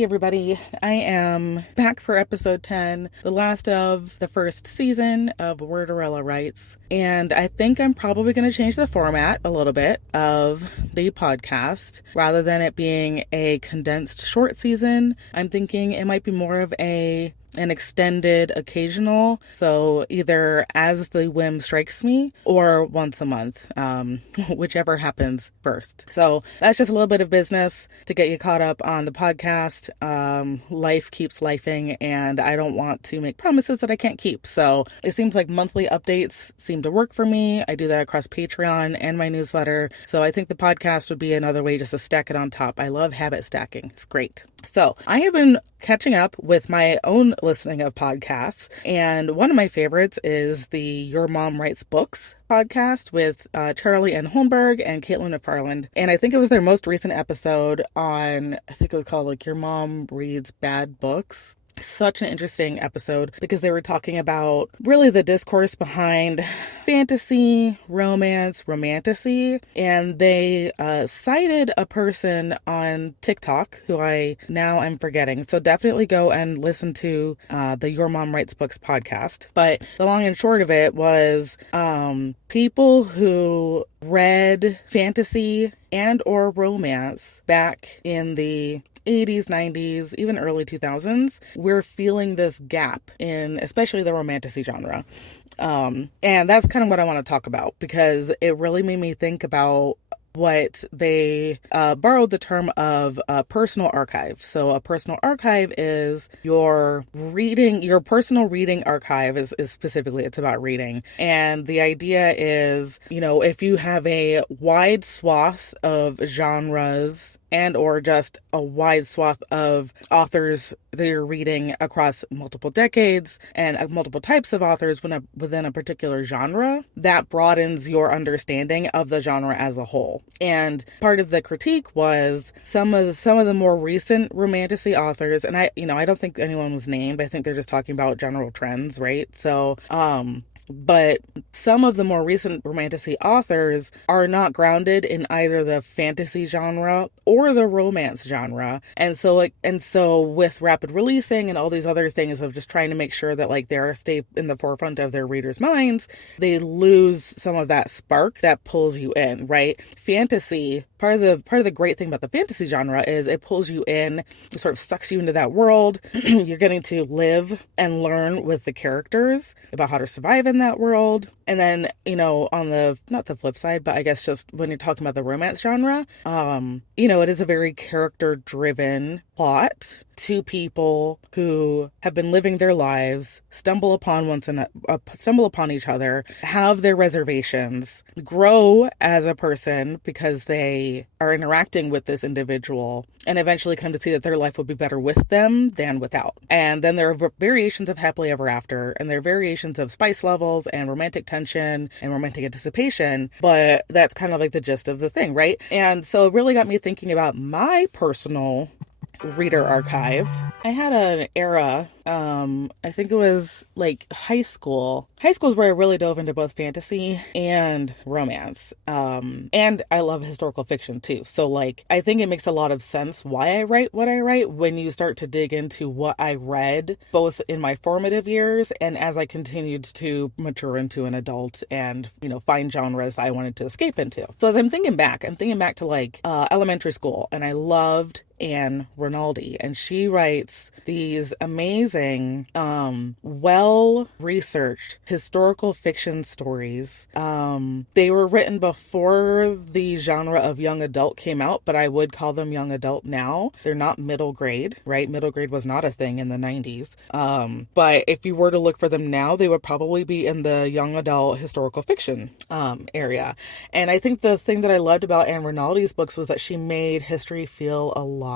Hey everybody, I am back for episode 10, the last of the first season of Worderella Writes, and I think I'm probably going to change the format a little bit of the podcast. Rather than it being a condensed short season, I'm thinking it might be more of an extended occasional, so either as the whim strikes me or once a month, whichever happens first. So that's just a little bit of business to get you caught up on the podcast. Life keeps lifing, and I don't want to make promises that I can't keep. So it seems like monthly updates seem to work for me. I do that across Patreon and my newsletter. So I think the podcast would be another way just to stack it on top. I love habit stacking. It's great. So I have been catching up with my own listening of podcasts, and one of my favorites is the Your Mom Writes Books podcast with Charlie N. Holmberg and Caitlin McFarland. And I think it was their most recent episode on, I think it was called like Your Mom Reads Bad Books. Such an interesting episode because they were talking about really the discourse behind fantasy, romance, romantasy, and they cited a person on TikTok who I'm forgetting. So definitely go and listen to the Your Mom Writes Books podcast. But the long and short of it was people who read fantasy and or romance back in the 80s, 90s, even early 2000s, we're feeling this gap in especially the romantasy genre. And that's kind of what I want to talk about because it really made me think about what they borrowed the term of a personal archive. So a personal archive is your personal reading archive is specifically, it's about reading. And the idea is, if you have a wide swath of genres and or just a wide swath of authors that you're reading across multiple decades and multiple types of authors within a particular genre, that broadens your understanding of the genre as a whole. And part of the critique was some of the more recent romantasy authors, and I don't think anyone was named. I think they're just talking about general trends, right? So, but some of the more recent romantasy authors are not grounded in either the fantasy genre or the romance genre. And so with rapid releasing and all these other things of just trying to make sure that they stay in the forefront of their readers' minds, they lose some of that spark that pulls you in, right? Fantasy, part of the great thing about the fantasy genre is it pulls you in, it sort of sucks you into that world. You're getting to live and learn with the characters about how to survive in that world. And then, on the, not the flip side, but I guess just when you're talking about the romance genre, it is a very character driven plot. Two people who have been living their lives, stumble upon each other, have their reservations, grow as a person because they are interacting with this individual, and eventually come to see that their life would be better with them than without. And then there are variations of happily ever after, and there are variations of spice levels and romantic tension and romantic anticipation, but that's kind of like the gist of the thing, right? And so it really got me thinking about my personal reader archive. I had an era, I think it was like high school. High school is where I really dove into both fantasy and romance. And I love historical fiction too. So I think it makes a lot of sense why I write what I write when you start to dig into what I read, both in my formative years and as I continued to mature into an adult and, find genres that I wanted to escape into. So as I'm thinking back to elementary school, and I loved Anne Rinaldi, and she writes these amazing, well-researched historical fiction stories. They were written before the genre of young adult came out, but I would call them young adult now. They're not middle grade, right? Middle grade was not a thing in the 90s. But if you were to look for them now, they would probably be in the young adult historical fiction area. And I think the thing that I loved about Anne Rinaldi's books was that she made history feel alive.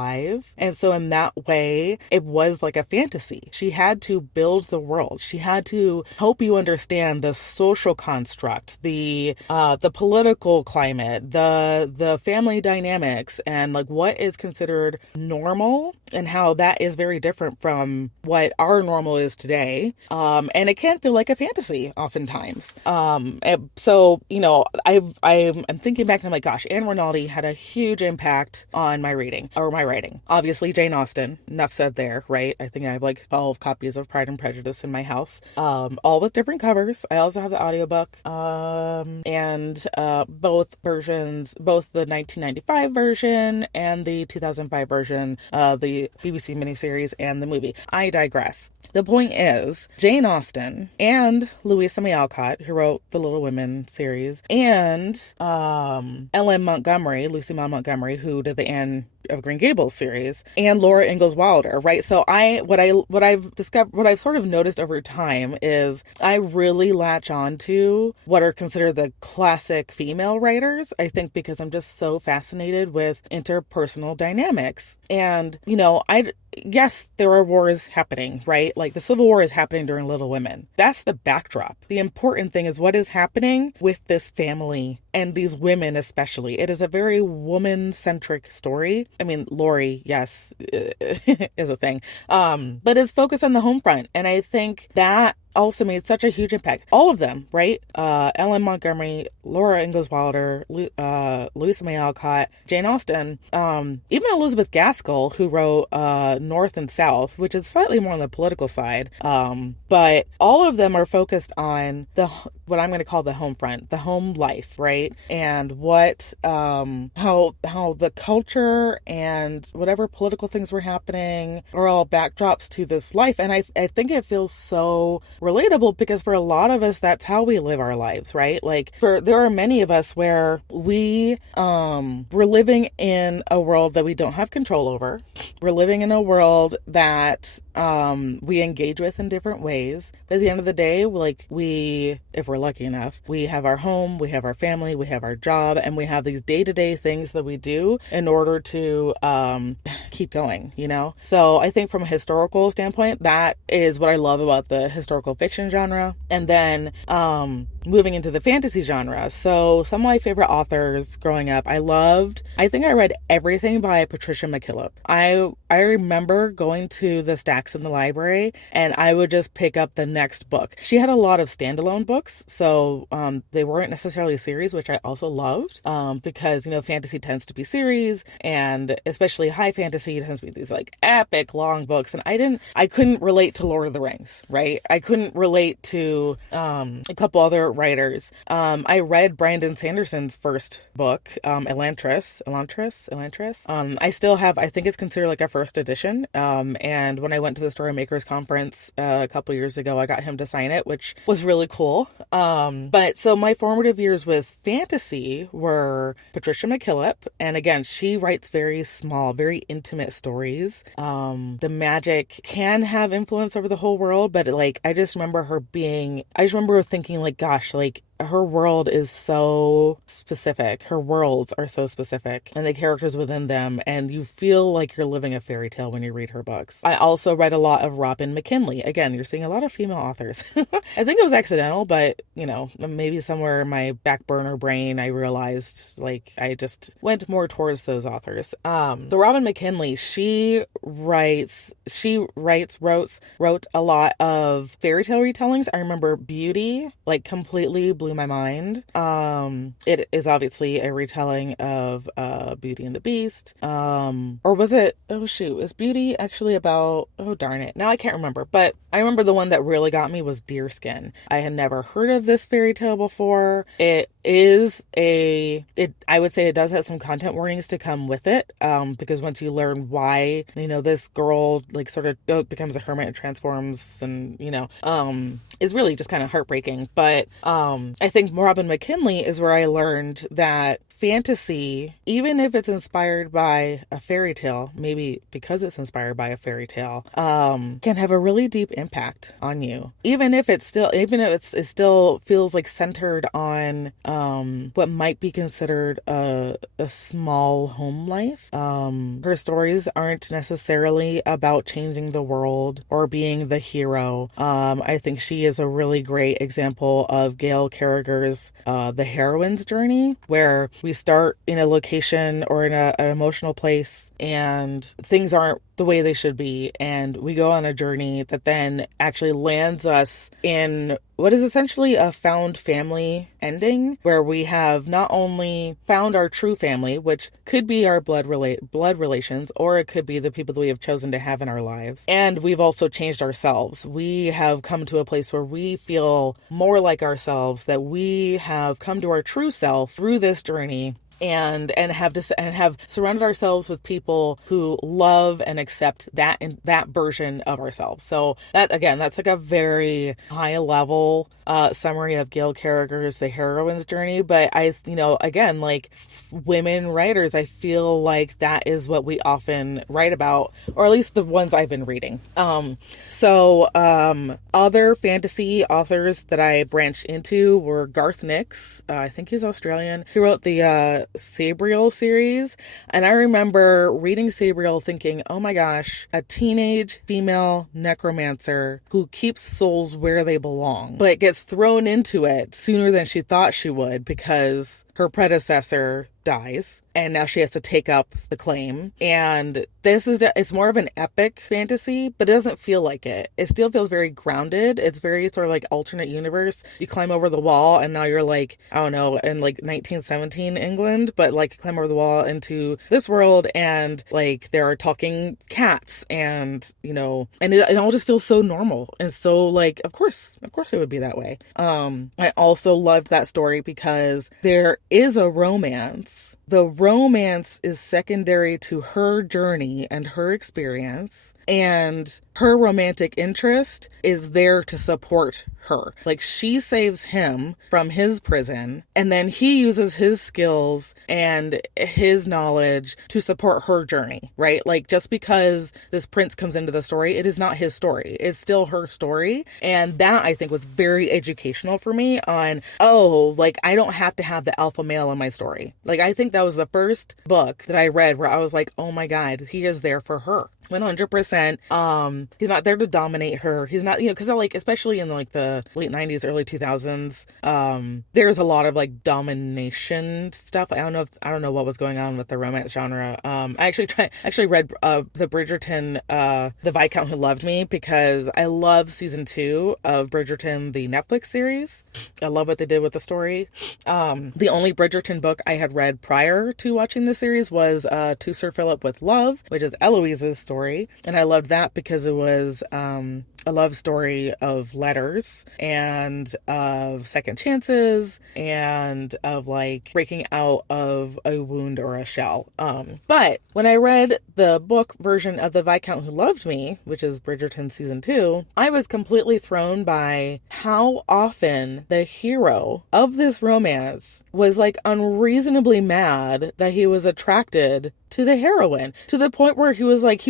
And so in that way, it was like a fantasy. She had to build the world. She had to help you understand the social construct, the political climate, the family dynamics, and like what is considered normal and how that is very different from what our normal is today. And it can feel like a fantasy oftentimes. And so, you know, I'm thinking back and I'm like, gosh, Anne Rinaldi had a huge impact on my reading or my writing. Obviously, Jane Austen, enough said there, right? I think I have like 12 copies of Pride and Prejudice in my house, all with different covers. I also have the audiobook, and both versions, both the 1995 version and the 2005 version, the BBC miniseries and the movie. I digress. The point is, Jane Austen and Louisa May Alcott, who wrote the Little Women series, and L.M. Montgomery, Lucy Maud Montgomery, who did the Anne of Green Gables series, and Laura Ingalls Wilder, right? So what I've sort of noticed over time is I really latch on to what are considered the classic female writers, I think because I'm just so fascinated with interpersonal dynamics. And, you know, yes, there are wars happening, right? Like the Civil War is happening during Little Women. That's the backdrop. The important thing is what is happening with this family and these women especially. It is a very woman-centric story. I mean, Laurie, yes, is a thing, but it's focused on the home front. And I think that also made such a huge impact. All of them, right? L.M. Montgomery, Laura Ingalls Wilder, Louisa May Alcott, Jane Austen, even Elizabeth Gaskell, who wrote North and South, which is slightly more on the political side. But all of them are focused on what I'm going to call the home front, the home life, right? And what how the culture and whatever political things were happening are all backdrops to this life. And I think it feels so relatable because for a lot of us, that's how we live our lives, right? Like there are many of us where we're living in a world that we don't have control over. We're living in a world that we engage with in different ways. But at the end of the day, like if we're lucky enough, we have our home, we have our family, we have our job, and we have these day-to-day things that we do in order to keep going, you know? So I think from a historical standpoint, that is what I love about the historical fiction genre. And then moving into the fantasy genre. So some of my favorite authors growing up, I think I read everything by Patricia McKillip. I remember going to the stacks in the library and I would just pick up the next book. She had a lot of standalone books, so they weren't necessarily a series, which I also loved because, you know, fantasy tends to be series, and especially high fantasy tends to be these like epic long books. And I couldn't relate to Lord of the Rings, right? I couldn't relate to a couple other writers. I read Brandon Sanderson's first book, Elantris. I still have, I think it's considered like a first edition. And when I went to the Story Makers Conference a couple years ago, I got him to sign it, which was really cool. But so my formative years with fantasy were Patricia McKillip. And again, she writes very small, very intimate stories. The magic can have influence over the whole world, but like, I just remember thinking like, gosh, like her world is so specific. Her worlds are so specific and the characters within them. And you feel like you're living a fairy tale when you read her books. I also read a lot of Robin McKinley. Again, you're seeing a lot of female authors. I think it was accidental, but you know, maybe somewhere in my back burner brain, I realized like I just went more towards those authors. So Robin McKinley, she wrote a lot of fairy tale retellings. I remember Beauty, like completely blew my mind. It is obviously a retelling of Beauty and the Beast. Or was it, is Beauty actually about, oh darn it, now I can't remember. But I remember the one that really got me was Deerskin. I had never heard of this fairy tale before. I would say it does have some content warnings to come with it, because once you learn why, you know, this girl like sort of becomes a hermit and transforms, and you know, is really just kind of heartbreaking. But I think Robin McKinley is where I learned that fantasy, even if it's inspired by a fairy tale, maybe because it's inspired by a fairy tale, can have a really deep impact on you. Even if it still feels like centered on what might be considered a small home life. Her stories aren't necessarily about changing the world or being the hero. I think she is a really great example of Gail Carriger's The Heroine's Journey, where we start in a location or in an emotional place and things aren't the way they should be, and we go on a journey that then actually lands us in what is essentially a found family ending, where we have not only found our true family, which could be our blood relations, or it could be the people that we have chosen to have in our lives, and we've also changed ourselves. We have come to a place where we feel more like ourselves, that we have come to our true self through this journey, and have surrounded ourselves with people who love and accept that version of ourselves. So that's like a very high level summary of Gail Carriger's The Heroine's Journey. But again, like women writers, I feel like that is what we often write about, or at least the ones I've been reading. Other fantasy authors that I branched into were Garth Nix. I think he's Australian. He wrote the Sabriel series, and I remember reading Sabriel thinking, oh my gosh, a teenage female necromancer who keeps souls where they belong, but gets thrown into it sooner than she thought she would because her predecessor dies, and now she has to take up the claim. And it's more of an epic fantasy, but it doesn't feel like it. It still feels very grounded. It's very sort of like alternate universe. You climb over the wall and now you're like, I don't know, in like 1917 England, but like climb over the wall into this world, and like there are talking cats, and it all just feels so normal. And so like, of course it would be that way. I also loved that story because there is a romance. The romance is secondary to her journey and her experience, and her romantic interest is there to support her. Like, she saves him from his prison, and then he uses his skills and his knowledge to support her journey, right? Like, just because this prince comes into the story, it is not his story. It's still her story. And that, I think, was very educational for me on, I don't have to have the alpha male in my story. Like, I think that was the first book that I read where I was like, oh my God, he is there for her. 100%. He's not there to dominate her. He's not, because like, especially in like the late 90s, early 2000s, there's a lot of like domination stuff. I don't know what was going on with the romance genre. I actually read the Bridgerton, The Viscount Who Loved Me, because I love season 2 of Bridgerton, the Netflix series. I love what they did with the story. The only Bridgerton book I had read prior to watching the series was To Sir Philip with Love, which is Eloise's story. And I loved that because it was a love story of letters and of second chances and of like breaking out of a wound or a shell. But when I read the book version of The Viscount Who Loved Me, which is Bridgerton season 2, I was completely thrown by how often the hero of this romance was like unreasonably mad that he was attracted to the heroine, to the point where he was like,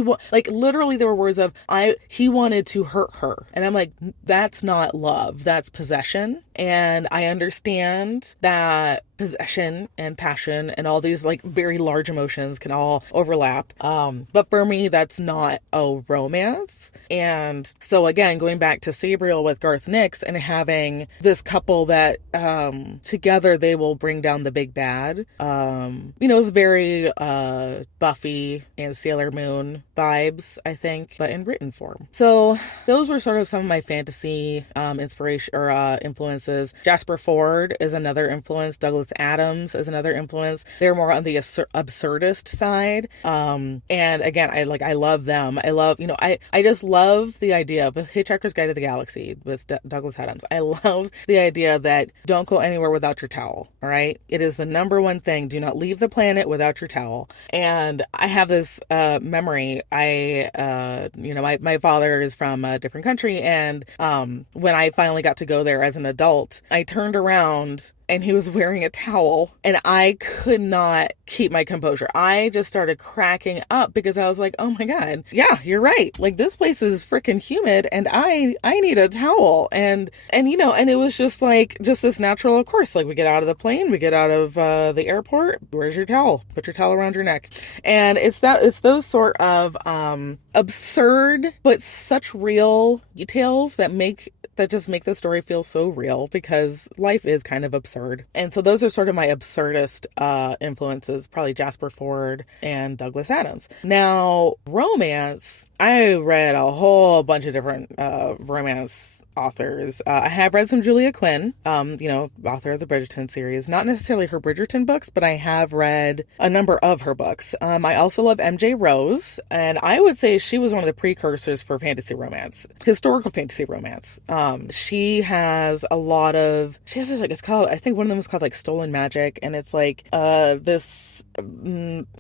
literally there were words of, he wanted to hurt her. And I'm like, that's not love, that's possession. And I understand that possession and passion and all these like very large emotions can all overlap. But for me, that's not a romance. And so again, going back to Sabriel with Garth Nix and having this couple that together they will bring down the big bad. It's very Buffy and Sailor Moon vibes, I think, but in written form. So those were sort of some of my fantasy inspiration or influences. Jasper Fforde is another influence. Douglas Adams is another influence. They're more on the absurdist side. And again, I love them. I love, I just love the idea of Hitchhiker's Guide to the Galaxy with Douglas Adams. I love the idea that don't go anywhere without your towel. All right. It is the number one thing. Do not leave the planet without your towel. And I have this memory. My father is from a different country. And when I finally got to go there as an adult, I turned around and he was wearing a towel, and I could not keep my composure. I just started cracking up because I was like, oh my God, yeah, you're right. Like, this place is freaking humid and I need a towel. And it was just like, just this natural, of course, like we get out of the plane, we get out of the airport, where's your towel? Put your towel around your neck. And it's those sort of absurd, but such real details that just make the story feel so real, because life is kind of absurd. And so those are sort of my absurdist influences, probably Jasper Fforde and Douglas Adams. Now, romance, I read a whole bunch of different romance authors. I have read some Julia Quinn, author of the Bridgerton series. Not necessarily her Bridgerton books, but I have read a number of her books. I also love MJ Rose, and I would say she was one of the precursors for fantasy romance, historical fantasy romance. She has this, like, it's called, I think one of them is called like Stolen Magic, and it's like this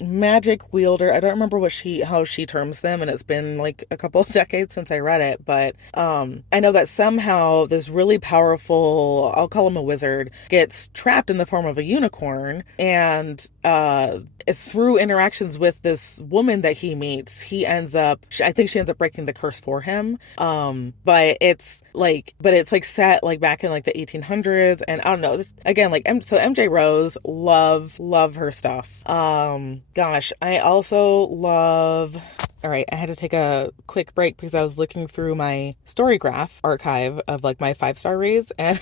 magic wielder. I don't remember how she terms them, and it's been like a couple of decades since I read it, but I know that somehow this really powerful, I'll call him a wizard, gets trapped in the form of a unicorn, and through interactions with this woman that he meets, I think she ends up breaking the curse for him. But it's like set like back in like the 1800s, and I don't know, again, like, so MJ Rose, love her stuff. Gosh, I also love... All right, I had to take a quick break because I was looking through my Storygraph archive of like my 5-star reads, and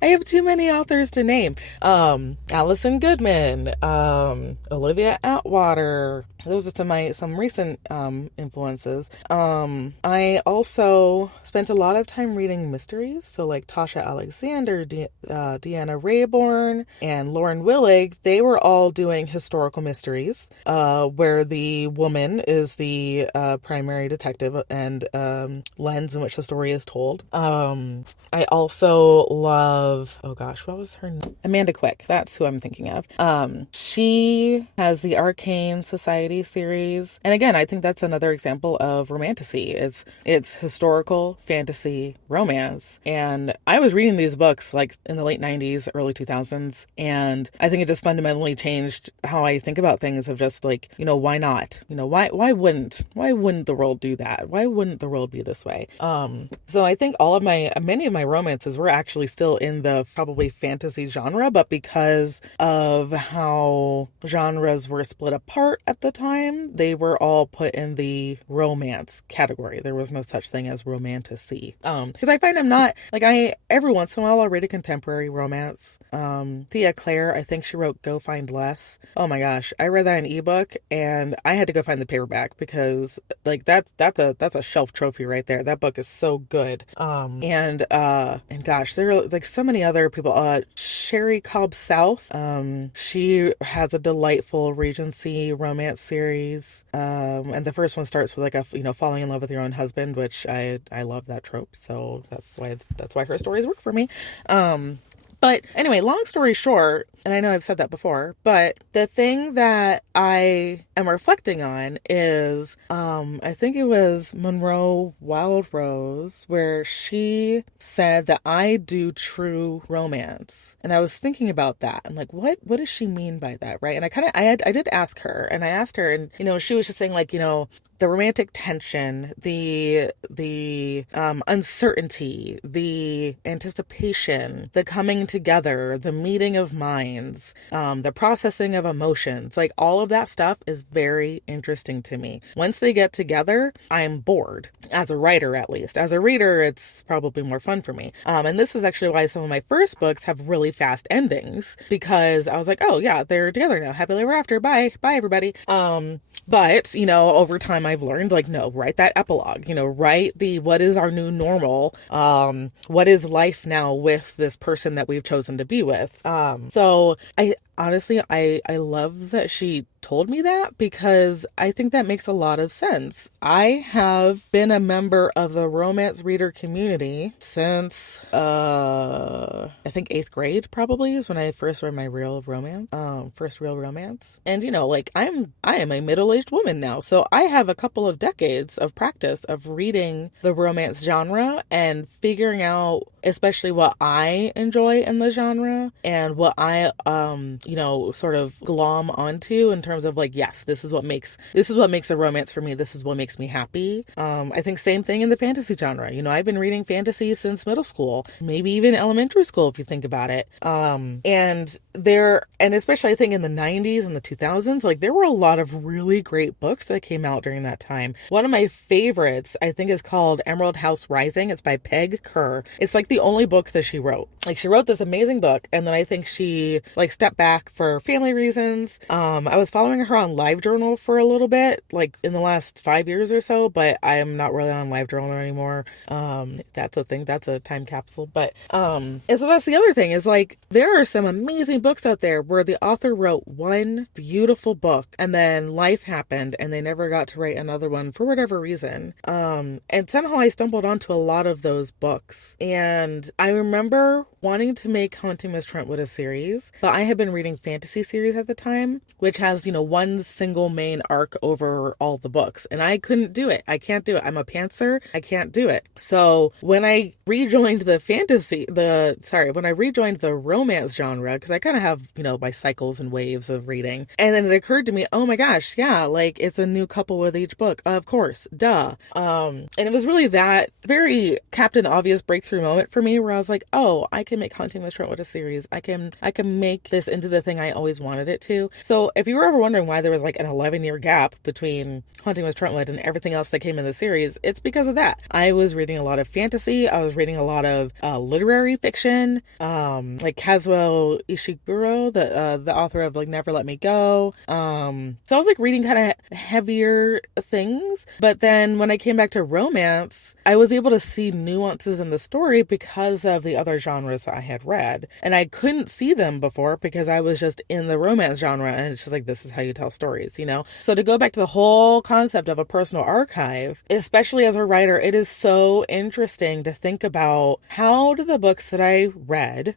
I have too many authors to name. Allison Goodman, Olivia Atwater. Those are some recent influences. I also spent a lot of time reading mysteries, so like Tasha Alexander, Deanna Rayborn, and Lauren Willig. They were all doing historical mysteries, where the woman is the primary detective and lens in which the story is told. I also love, oh gosh, what was her name? Amanda Quick. That's who I'm thinking of. She has the Arcane Society series. And again, I think that's another example of romantasy. It's historical fantasy romance. And I was reading these books like in the late 90s, early 2000s. And I think it just fundamentally changed how I think about things, of just like, why not? Why wouldn't the world do that? Why wouldn't the world be this way? So I think many of my romances were actually still in the probably fantasy genre, but because of how genres were split apart at the time, they were all put in the romance category. There was no such thing as romantasy. Because I find I'm not, like, every once in a while I'll read a contemporary romance. Thea Claire, I think she wrote Go Find Less. Oh my gosh, I read that in ebook and I had to go find the paperback, because like that's a shelf trophy right there. That book is so good. And gosh, there are like so many other people. Sherry Cobb South, she has a delightful Regency romance series, and the first one starts with like a falling in love with your own husband, which I love that trope, so that's why her stories work for me. But anyway, long story short, and I know I've said that before, but the thing that I am reflecting on is, I think it was Monroe Wildrose, where she said that I do true romance. And I was thinking about that. And like, what does she mean by that? Right. And I did ask her, and she was just saying, like, the romantic tension, the uncertainty, the anticipation, the coming together, the meeting of minds, the processing of emotions, like all of that stuff is very interesting to me. Once they get together, I'm bored, as a writer at least. As a reader, it's probably more fun for me. And this is actually why some of my first books have really fast endings, because I was like, oh yeah, they're together now. Happily ever after. Bye everybody. But, over time I've learned, like, no, write that epilogue, write what is our new normal? What is life now with this person that we've chosen to be with? So honestly, I love that she told me that because I think that makes a lot of sense. I have been a member of the romance reader community since I think 8th grade probably is when I first read my first real romance. And like I am a middle-aged woman now, so I have a couple of decades of practice of reading the romance genre and figuring out especially what I enjoy in the genre and what I sort of glom onto in terms of like, yes, this is what makes a romance for me. This is what makes me happy. I think same thing in the fantasy genre. I've been reading fantasy since middle school, maybe even elementary school if you think about it. And especially I think in the 90s and the 2000s, like there were a lot of really great books that came out during that time. One of my favorites, I think, is called Emerald House Rising. It's by Peg Kerr. It's like the only book that she wrote. Like she wrote this amazing book, and then I think she like stepped back for family reasons. I was following her on LiveJournal for a little bit, like in the last 5 years or so, but I am not really on LiveJournal anymore. That's a thing. That's a time capsule. But and so that's the other thing is like there are some amazing books out there where the author wrote one beautiful book and then life happened and they never got to write another one for whatever reason. And somehow I stumbled onto a lot of those books, and I remember wanting to make Haunting Miss Trentwood a series, but I had been reading fantasy series at the time, which has, one single main arc over all the books, and I couldn't do it. I can't do it. I'm a pantser. I can't do it. So when I rejoined when I rejoined the romance genre, because I kind of have, my cycles and waves of reading, and then it occurred to me, oh my gosh, yeah, like it's a new couple with each book. Of course, duh. And it was really that very Captain Obvious breakthrough moment for me where I was like, oh, I can make Haunting Miss Trentwood a series. I can make this into the thing I always wanted it to. So if you were ever wondering why there was like an 11-year gap between Haunting Miss Trentwood and everything else that came in the series, it's because of that. I was reading a lot of fantasy. I was reading a lot of literary fiction, like Kazuo Ishiguro, the author of like Never Let Me Go. So I was like reading kind of heavier things. But then when I came back to romance, I was able to see nuances in the story because of the other genres that I had read. And I couldn't see them before because I was just in the romance genre, and it's just like, this is how you tell stories, So to go back to the whole concept of a personal archive, especially as a writer, it is so interesting to think about how do the books that I read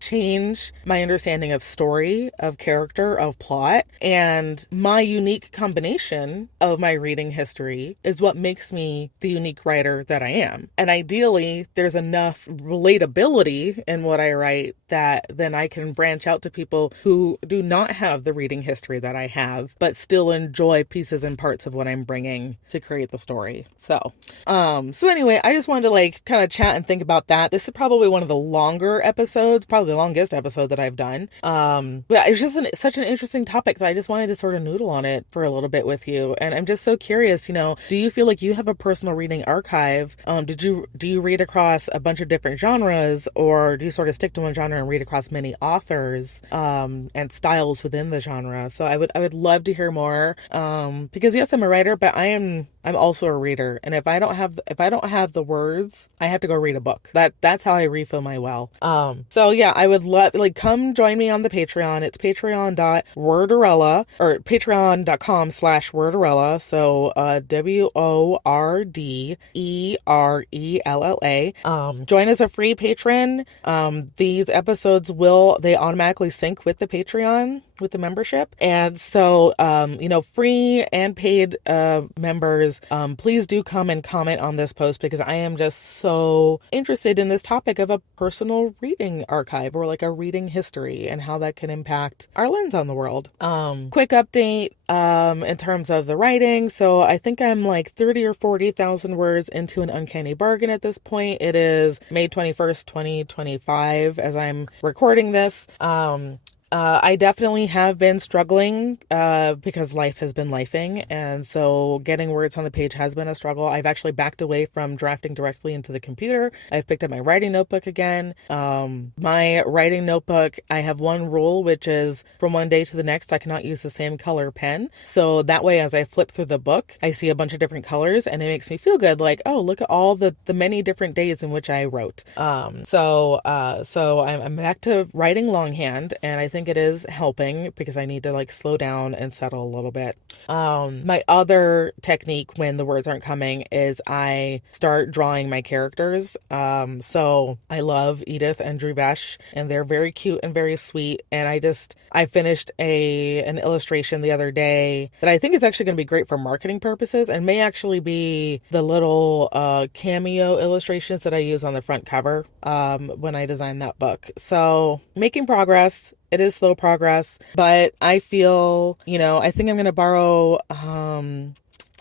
change my understanding of story, of character, of plot, and my unique combination of my reading history is what makes me the unique writer that I am. And ideally, there's enough relatability in what I write that then I can branch out to people who do not have the reading history that I have, but still enjoy pieces and parts of what I'm bringing to create the story. So anyway, I just wanted to like kind of chat and think about that. This is probably one of the longer episodes, probably the longest episode that I've done. But it's just such an interesting topic that I just wanted to sort of noodle on it for a little bit with you. And I'm just so curious, do you feel like you have a personal reading archive? Do you read across a bunch of different genres, or do you sort of stick to one genre and read across many authors and styles within the genre? So I would love to hear more, because yes, I'm a writer, but I'm also a reader, and if I don't have the words, I have to go read a book. That's how I refill my well. So yeah, I would love, like, come join me on the Patreon. It's patreon.worderella, or patreon.com/worderella. So WORDERELLA. Join as a free patron. These episodes they automatically sync with the Patreon, with the membership. And so, free and paid members, please do come and comment on this post, because I am just so interested in this topic of a personal reading archive, or like a reading history, and how that can impact our lens on the world. Quick update in terms of the writing. So I think I'm like 30 or 40,000 words into an Uncanny Bargain at this point. It is May 21st, 2025 as I'm recording this. I definitely have been struggling because life has been lifing, and so getting words on the page has been a struggle. I've actually backed away from drafting directly into the computer. I've picked up my writing notebook again. My writing notebook, I have one rule, which is from one day to the next, I cannot use the same color pen. So that way, as I flip through the book, I see a bunch of different colors, and it makes me feel good. Like, oh, look at all the many different days in which I wrote. So I'm back to writing longhand, and I think think it is helping because I need to like slow down and settle a little bit. My other technique when the words aren't coming is I start drawing my characters. So I love Edith and Druvesh, and they're very cute and very sweet. And I finished an illustration the other day that I think is actually going to be great for marketing purposes and may actually be the little cameo illustrations that I use on the front cover when I designed that book. So making progress. It is slow progress, but I feel, I think I'm going to borrow, I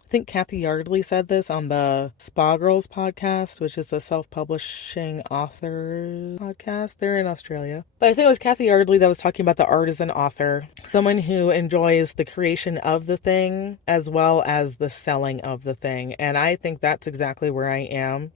think Kathy Yardley said this on the Spa Girls podcast, which is the self-publishing author podcast. They're in Australia. But I think it was Kathy Yardley that was talking about the artisan author, someone who enjoys the creation of the thing as well as the selling of the thing. And I think that's exactly where I am.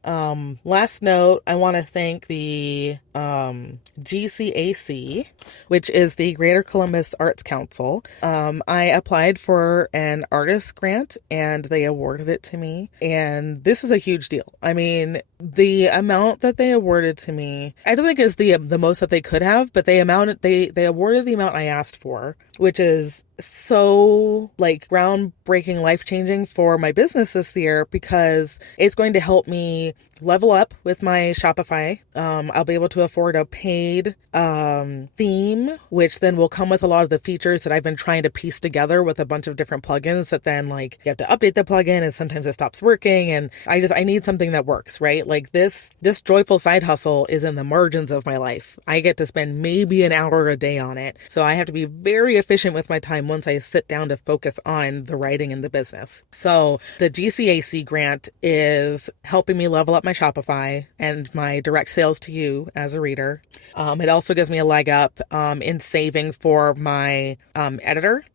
Last note, I want to thank the GCAC, which is the Greater Columbus Arts Council. I applied for an artist grant and they awarded it to me. And this is a huge deal. I mean, the amount that they awarded to me, I don't think is the most that they could have, but they awarded the amount I asked for, which is so like groundbreaking, life-changing for my business this year because it's going to help me level up with my Shopify. I'll be able to afford a paid theme, which then will come with a lot of the features that I've been trying to piece together with a bunch of different plugins that then like you have to update the plugin and sometimes it stops working. And I need something that works, right? Like this joyful side hustle is in the margins of my life. I get to spend maybe an hour a day on it. So I have to be very efficient with my time once I sit down to focus on the writing and the business. So the GCAC grant is helping me level up my Shopify and my direct sales to you as a reader. It also gives me a leg up in saving for my editor.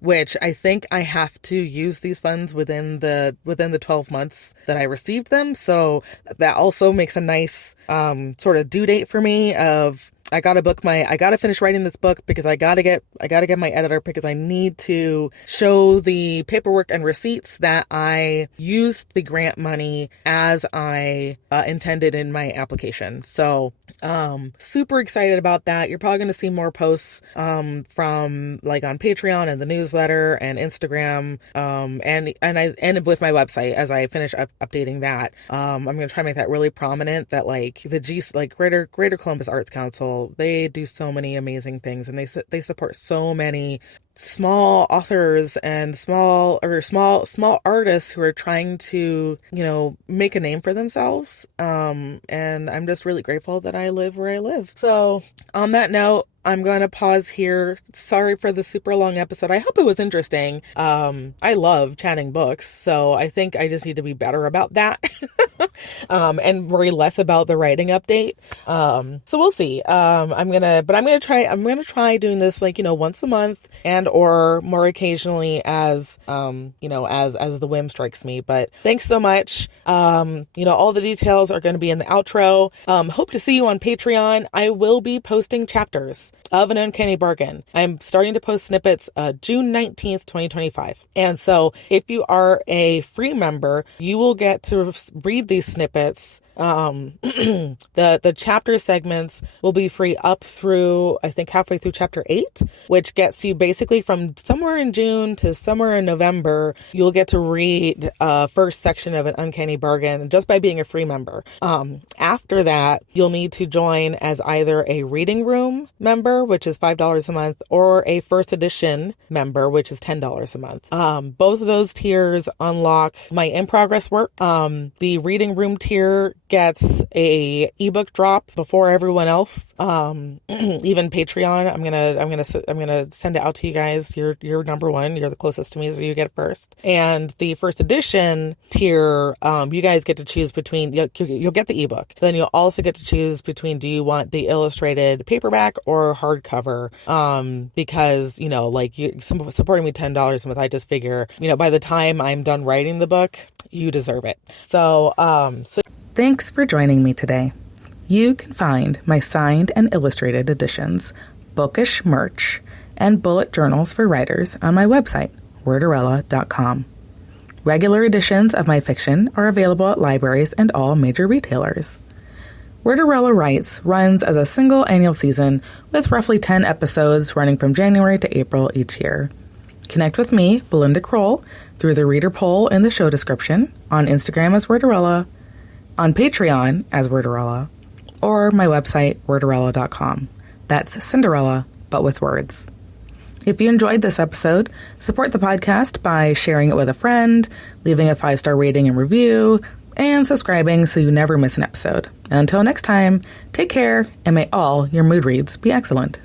Which I think I have to use these funds within the 12 months that I received them. So that also makes a nice sort of due date for me of I got to finish writing this book because I got to get my editor because I need to show the paperwork and receipts that I used the grant money as I intended in my application. So super excited about that. You're probably going to see more posts from like on Patreon and the newsletter and Instagram and with my website as I finish updating that. I'm going to try to make that really prominent that like the Greater Columbus Arts Council, they do so many amazing things and they support so many small authors and small artists who are trying to, make a name for themselves. And I'm just really grateful that I live where I live. So on that note, I'm going to pause here. Sorry for the super long episode. I hope it was interesting. I love chatting books, so I think I just need to be better about that and worry less about the writing update. So we'll see. I'm gonna try doing this like, once a month and or more occasionally as the whim strikes me. But thanks so much. All the details are going to be in the outro. Hope to see you on Patreon. I will be posting chapters of An Uncanny Bargain. I'm starting to post snippets June 19th, 2025. And so if you are a free member, you will get to read these snippets. The chapter segments will be free up through, I think, halfway through chapter 8, which gets you basically from somewhere in June to somewhere in November. You'll get to read first section of An Uncanny Bargain just by being a free member. After that, you'll need to join as either a reading room member, which is $5 a month, or a first edition member, which is $10 a month. Both of those tiers unlock my in-progress work. The reading room tier gets a ebook drop before everyone else. Even Patreon, I'm gonna send it out to you guys. You're number one. You're the closest to me, so you get it first. And the first edition tier, you guys get to choose between. You'll get the ebook. Then you'll also get to choose between. Do you want the illustrated paperback or hardcover? Because you supporting me $10 a month, I just figure by the time I'm done writing the book, you deserve it. So thanks for joining me today. You can find my signed and illustrated editions, bookish merch, and bullet journals for writers on my website, wordarella.com. Regular editions of my fiction are available at libraries and all major retailers. Worderella Writes runs as a single annual season with roughly 10 episodes running from January to April each year. Connect with me, Belinda Kroll, through the reader poll in the show description, on Instagram as Worderella, on Patreon as Worderella, or my website, worderella.com. That's Cinderella, but with words. If you enjoyed this episode, support the podcast by sharing it with a friend, leaving a 5-star rating and review, and subscribing so you never miss an episode. And until next time, take care, and may all your mood reads be excellent.